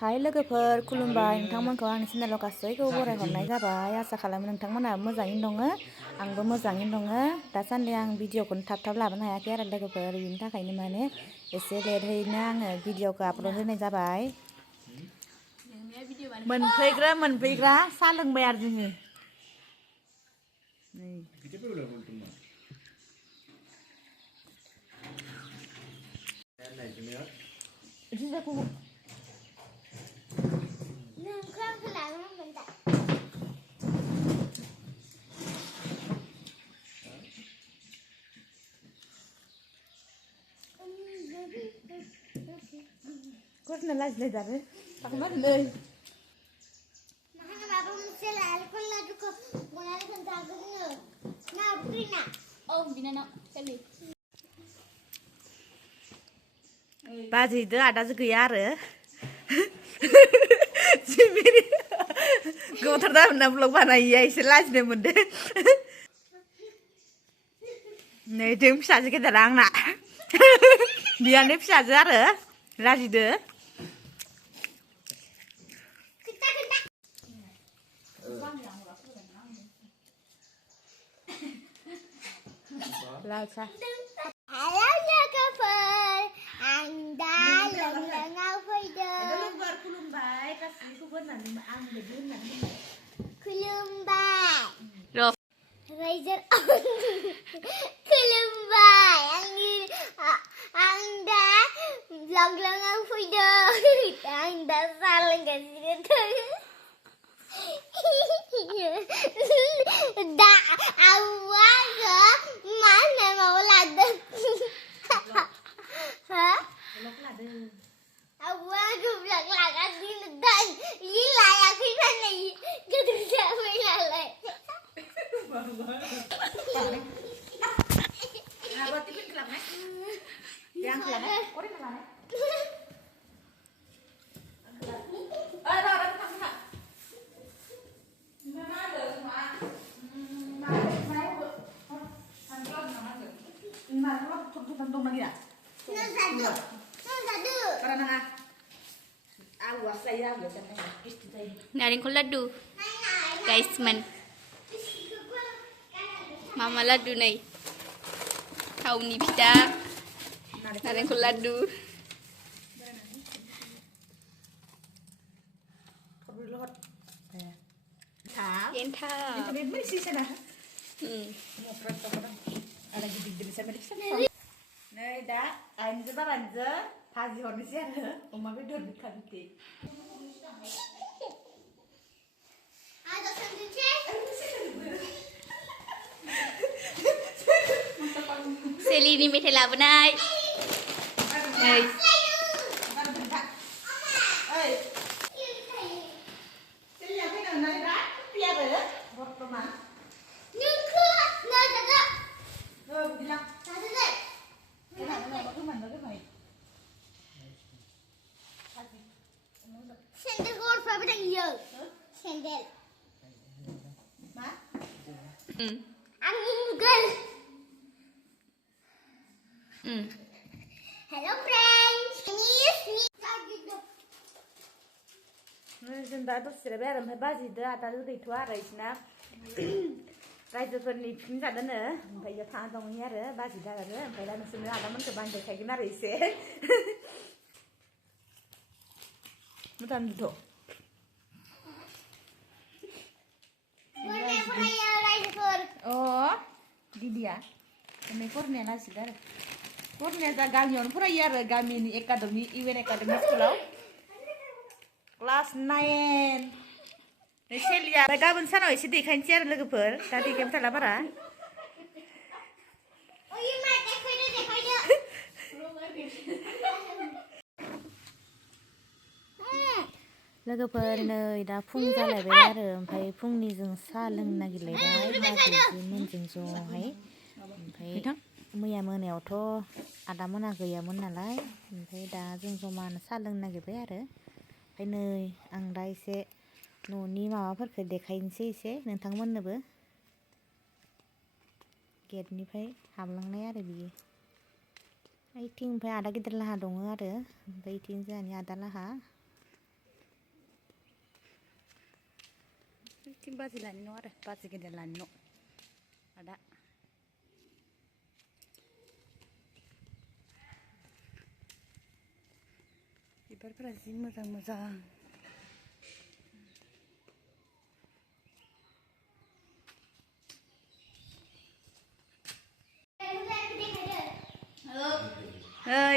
हाय लोगोफोर खुलुमबाय नोंथांमोनखौ आंनि चेनेलाव गासैखौबो बरायहरनाय जाबाय आसा खालामो नोंथांमोना मोजाङैनो दङ आंबो मोजाङैनो दङ दासान्दि आं भिडिअखौनो थाब लाबोनो हायाखै आरो लोगोफोर बेनि थाखायनो माने एसे लेटहैनो आङो भिडिअखौ आपल'ड होनाय जाबाय मोनफैग्रा साहा लोंबाय आरो जोङो Kurna lagi dari, tak mana lagi. Mana bapak mesti lari kau lagi kau, mana lagi kau tak guna. Nah, Prina. Oh, bina nak kali. Bazi itu ada juga ya. Cimiri. Kau terdapat enam vlog mana iya istilah jenis muda. Nih tim saja kita orang nak. Dia nih saja ada. Lagi deh. Lausa. Halo Jacober, Anda LongLong Bodo. Halo Kulumbai, kasih kubur nanti ang lebih nanti. Kulumbai. Roh. Razor. Kulumbai, Anda LongLong Bodo. Anda saling kasih itu. Dah awal ke mana mau lada? Hah? Awal ke belakang di dan gila ya kita nih kita sampai lalai. Apa tipin kelapa? Yang kelapa? Orang kelapa? Naring ko laddu guys man mama laddu nai tahu ni bisa naring ko laddu Yenta. Ini mana sih sana? Ada gede-gede sama di sana. Nah, dah, anja baranja, haji hornis ya, umma bedor dikanti. Ada sandwich? Seli ni methi labnai. Hey. Sendal kau apa dah iya? Sendal. Mak? Angin girl. Hello friends. Ini. Sendal tu serba ramai bazi dah. Ada tu itu ada isna. रायजोफोरनि film जादोंनो ओमफ्राय इयाव थाना दंहैयो आरो बाजै दादानो ओमफ्राय दा नोंसोरनो आदामोनखौ बानजायखागोन आरो एसे मोजां नुथ' अ दिदिया एम ए फरायनाया लाजिदों आरो फरायनाया दा गामियावनो फरायो आरो गामिनि एकाडेमि इउएन एकाडेमि स्कुलाव class 9 Celia, gaban sana isi deखाइन आरो लोगोफोर दा देखायबाय थाला बारा लोगोफोर नै दा फुं जालायबाय आरो ओमफ्राय फुंनि जों साहा लोंनो नागिरलायबाय बाजैजों मोनजों ज'हाय ओमफ्राय मैया मोनायावथ' आदामोना गैयामोन नालाय ओमफ्राय दा जों जमानो साहा लोंनो नागिरबाय आरो ओमफ्राय नै आं दा एसे न'नि माबाफोरखौ देखायनोसै एसे नोंथांमोननोबो गेटनिफ्राय हाबलांनाय आरो बियो ओइथिं ओमफ्राय आदा गिदिर लाहा दङ आरो ओमफ्राय इथिं जोंहानि आदा लाहा Tim bazi lani no ada, bazi gede lani no. Ada. Bibarफोरा जि मोजां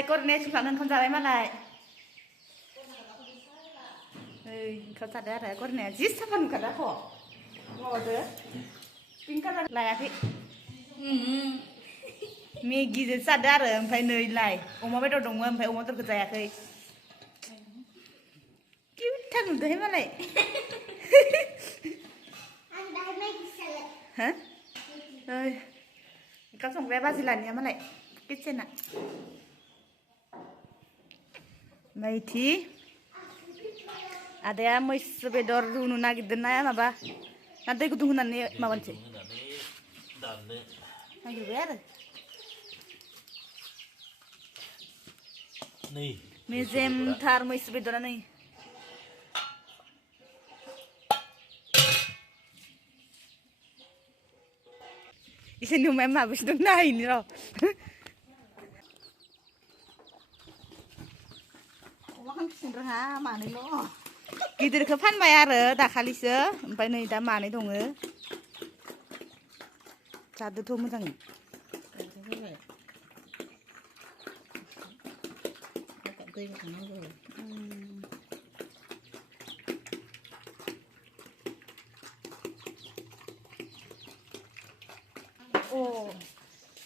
Kornet suka nonton jalan malai. Kau tak ada kornet, jis apa nuka dah kok? Bodo, pingkar layak. Megi je sadar, sampai nilai. Oma betul dong, sampai oma terkejaya ke. Kita nudah malai. Hah? Kau song bebas jalannya malai. Kitchen nak. Maiti. Ada ya मैसो बेदर रुनो नागिरदों ना माबा ना दै गुदुं होनानै माबानोसै नागिरबाय आरो नै मेजेमथार मैसो बेदरा नै एसे नुमाय माबैसो दं नायनि र' अमा हांसो रोङा मानैल' गिदिरखौ फानबाय आरो दाखालिसो ओमफ्राय नै दा मानै दङ जादोथ' मोजाङै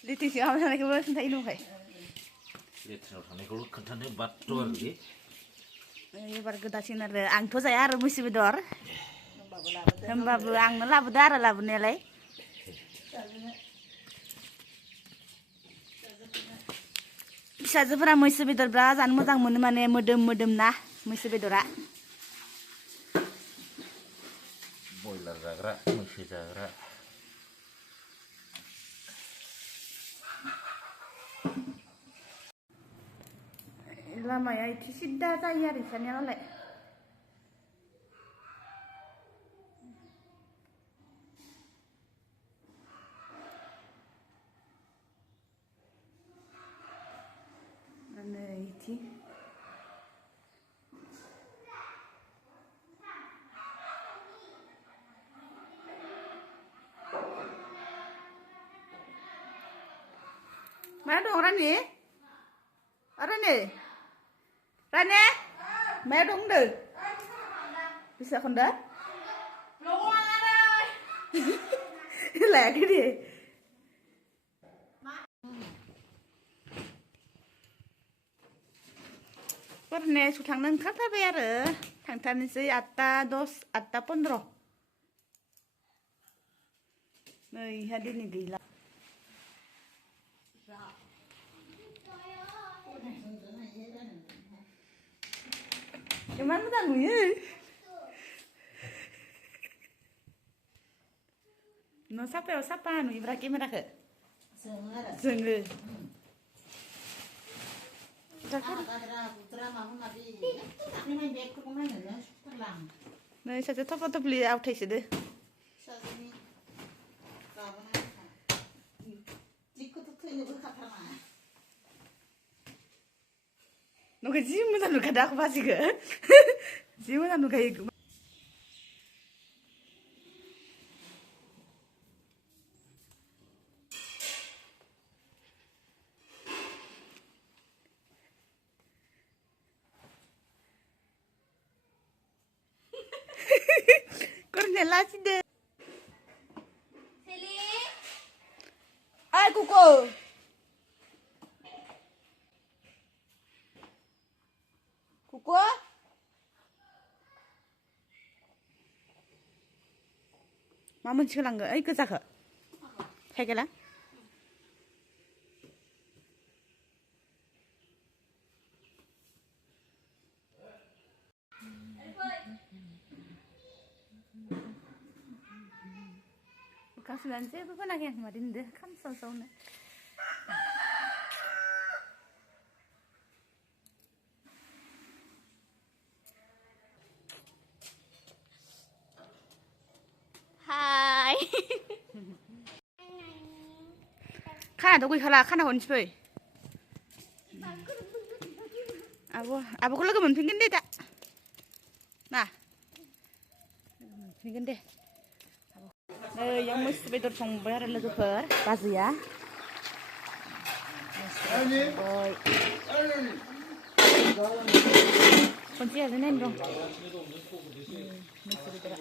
लिटिंसिङाव थानायखौबो खोन्थायो नंखाय लिटिंआव थानायखौल' खोन्थानो बाथ' आरोखि एबार गोदासिन आरो आंथ' जाया आरो मैसो बेदर होमबाबो आंनो लाबोदो आरो लाबोनायालाय फिसाजोफोरा मैसो बेदर बिराद जानो मोजां मोनो माने मोदोम ना मैसो बेदरा बयलार जाग्रा मैसो जाग्रा लामाया इथि सिद्दा जायो आरो इसानिया मालाय नै इथि मा दं रानि Rane, mẹ đúng được. Bisa con đất? Đúng rồi. Lẹ cái gì? Korne su थांनो ओंखारथारबाय आरो थांथारनोसै 8:10, 8:15 नै इहा दिनै गैला Emang moजां नुयो न' साफायाव साफा नुयोब्रा केमेराखौ जोङो नै सासे थफ्ला थफ्लि आवथायसोदो नोंखौ जि मोजां नुखादों आखौ बाजिखौ जि मोजां नुखायो Korne Alasi deh Sili Ay kuku Kuku मा मोनसेखौ लांगो ओइ गोजाखौ थाइगेला Kasulan जेबो खोनाखै आं मादै नुदो खामसावसावनो खानाथ' गैखाला खाना हरनोसै फै आब'खौ लोगो मोनफिनगोन दे दा ना मोनफिनगोन दे नै इयाव मैसो बेदर संबाय आरो लोगोफोर बाजैया खनसे आरो नायनो दं मैसो बेदरा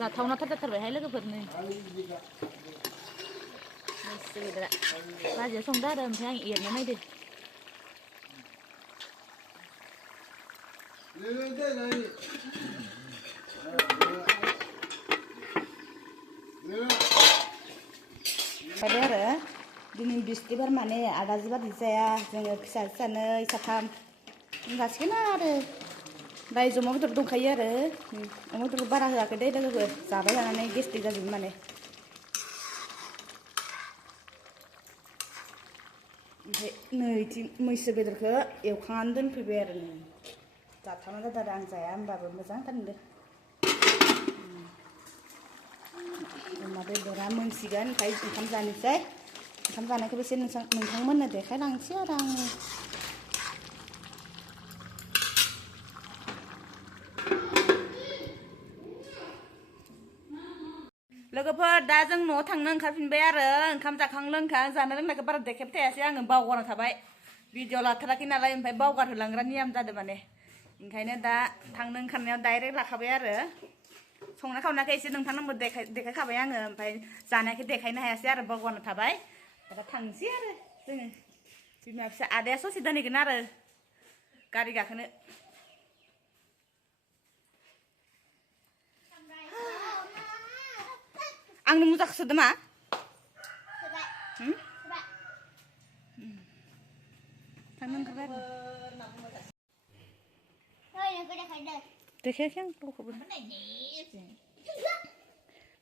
जाथावनाथार जाथारबायहाय लोगोफोर नै मैसो बेदरा बाजैया संदो आरो ओमफ्राय आं एरनो नायदो बादे आरो दिनै बिस्थिबार माने आदाजि बादि जाया जोङो फिसा सानै साथाम जासिगोन आरो दायो अमा बेदर दंखायो आरो अमा बेदरखौ बारा होआखै दे लोगोफोर जाबाय जानानै गेस्ट्रिक जाजोबो माने ओमफ्राय नैथिं मैसो बेदरखौ एवखांनानै दोनफैबाय आरो नै जाथावना जादों आरो आं जाया होमबाबो मोजांथार मोनदों अमा बेदरा मोनसिगोन ओमफ्राय ओंखाम जानोसै ओंखाम जानायखौबो एसे नोंथांमोननो देखायलांसै आरो आङो लोगोफोर दा जों न'आव थांनो ओंखारफिनबाय आरो ओंखाम जाखां लोंखां जानो लोंनायखौ बारा देखायबाय थायासै आङो बावगारना थाबाय भिडिअ लाथाराखै नालाय ओमफ्राय बावगारहोलांग्रा नियम जादों माने ओंखायनो दा थांनो ओंखारनायाव डाइरेक्ट लाखाबाय आरो संनाय खावनायखौ एसे नोंथांनोबो देखायखाबाय आङो ओमफ्राय जानायखौ देखायनो हायासै आरो बावगारना थाबाय दा थांसै आरो जोङो बिमा फिसा आदाया ससे दोनहैगोन आरो गारि गाखोनो आंनो मुजाखौ सोदो मा थांनो ओंखारबाय आरो देखायाखै आं रावखौबो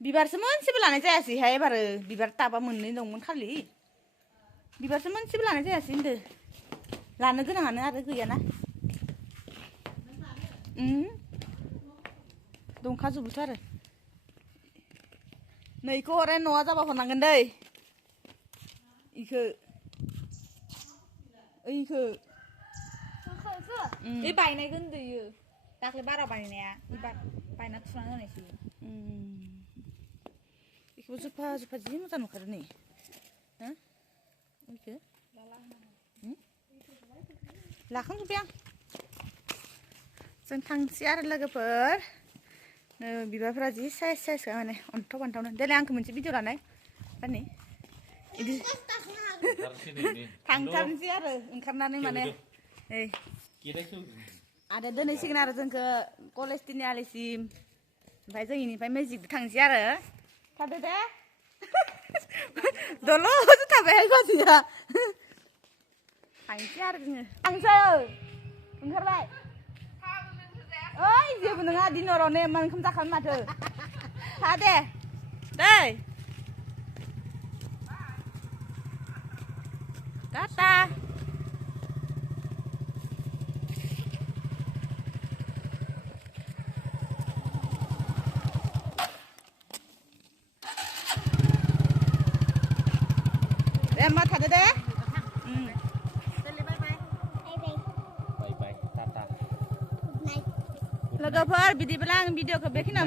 बिबारसो मोनसेबो लानाय जायासैहाय एबारो बिबार टाबा मोननै दंमोन खालि बिबारसो मोनसेबो लानाय जायासै होनदो लानो गोनाङानो आरो गैयाना दंखाजोबोथ' आरो नैखौ हरे न'आ जाबा हरनांगोन दै इखो ओइखो बे बायनायखौ होनदोयो दाख्लै बारा बायनाया बायना थुना होनायसै बेखौबो जुफा जुफा जि मोजां नुखादो नै ओइखो लाखांजोब्बाय आं जों थांसै आरो लोगोफोर बिबारफोरा जि साइज साइजखा माने अन्थाव बान्थावनो देलाय आंखौ मोनसे भिडिअ लानाय दानै इदि थांथारनोसै आरो ओंखारनानै माने ओइ आदा दोनहैसिगोन आरो जोंखौ कलेज तिनिआलिसिम ओमफ्राय जों इनिफ्राय मेजिकजों थांसै आरो थादो दे दल'सो थाबाय बाजैया थांसै आरो जोङो थांसै ओंखारबाय ओइ जेबो नङा दिनहरावनो एमान ओंखाम जाखागोन माथो था दे दै टाटा दे होमबा थादो दे लोगोफोर बिदिब्ला आं भिडिअखौ बेखिनियावनो